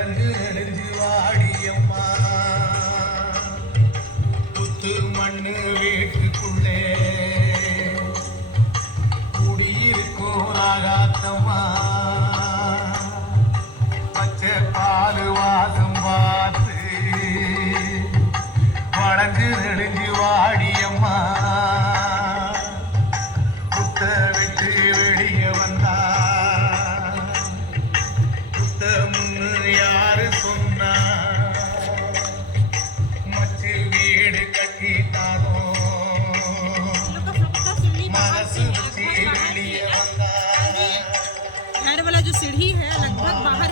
வளைஞ்சு நெடுஞ்சு வாடியம்மா புத்து மண்ணு வீட்டுக்குள்ளே குடியிருக்கும் ராகாத்தம்மா பச்சை பால் வாசம் பார்த்து வளைஞ்சு நெடுஞ்சு வாடியம்மா புத்த விட்டு வெளிய வந்தா புத்த முன்னு யாரு சொன்னா மச்சு வீடு கட்டித்தானோ घर वाला जो सीढ़ी है लगभग बाहर